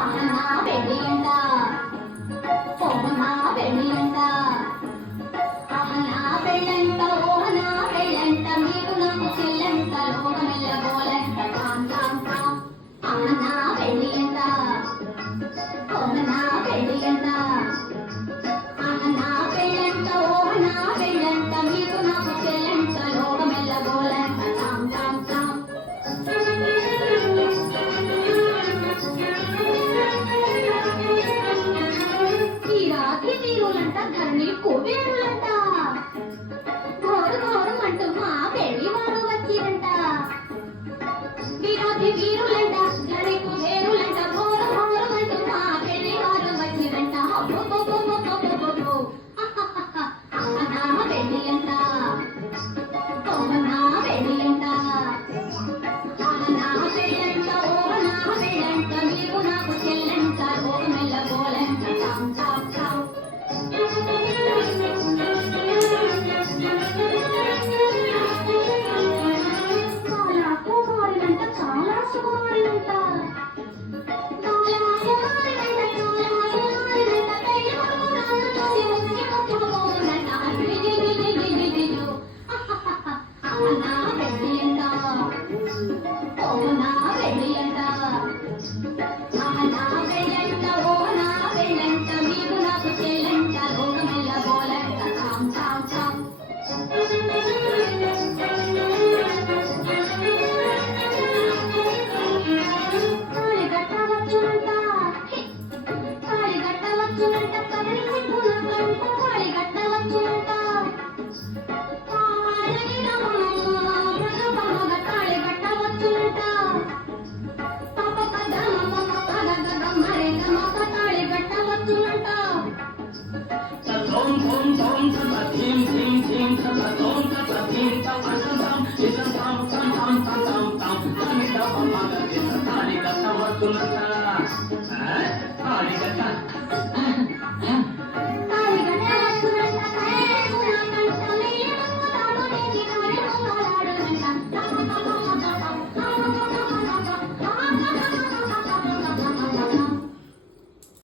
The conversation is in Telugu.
ఆనా పెళ్ళి అంట ఓనా పెళ్ళి అంట ఆనా పెళ్ళంట ఓనా పెళ్ళంట మీరు నాకు చెల్లంట లోకమెల్ల గోలంట టామ్ టామ్ టామ్ ఆనా పెళ్ళి అంట ఓనా పెళ్ళి అంట ఆనా పెళ్ళంట ఓనా పెళ్ళంట మీరు నాకు చెల్లంట లోకమెల్ల గోలంట టామ్ టామ్ టామ్ ఈ రాత్రి తీరులంట ధరణి కుబేరులంట ఘోరు ఘోరు అంటూ మా పెళ్లి వారు వచ్చిరంట ఈ రాత్రి తీరులంట ధరణి కుబేరులంట ఘోరు ఘోరు అంటూ మా పెళ్లి వారు వచ్చిరంట అబ్బబ్బబ్బబ్బబ్బబ్బబ్బో. నా పెళ్లి అంట నా పెళ్లి అంట నా పెళ్ళంట ఓ నా పెళ్ళంట మీరు నాకు చెల్లంట లోకమెల్ల గోలంట టామ్ టామ్ టామ్ చాలా కుమారులంట చాలా సుకుమారులంట చాలా కుమారులంట చాలా కుమారులంట పెళ్లి కొడుకు నాన్న చూసి ముసిగి ముసిగిపోతుందంట అయ్యయ్యయ్యయ్యయ్యయ్యో. నా పెళ్ళి అంట ఓ నా పెళ్ళి అంట నా పెళ్ళంట ఓ నా పెళ్ళంట మీరు నాకు చెల్లంట లోకమెల్ల గోలంట టామ్ టామ్ టామ్ తాళి కట్టవచ్చునంట తాళి కట్టవచ్చునంట పదని సిగ్గున కంట తాళి కట్టవచ్చునంట తాళి రమణ మృగపమగ తాళి కట్టవచ్చునంట పాప పదమ పమ పగ గగ మరే గమ తాళి కట్టవచ్చునంట ధోం ధోం ధోం ధమ ధీం ధీం ధీం ధమ ధోం ధమ ధీం ధమ ధం ఇదం ధం ధం ధం ధం ధం ధం ధని ధమ మగ దిన తాళి కట్టవచ్చునంట తాళి కట్ట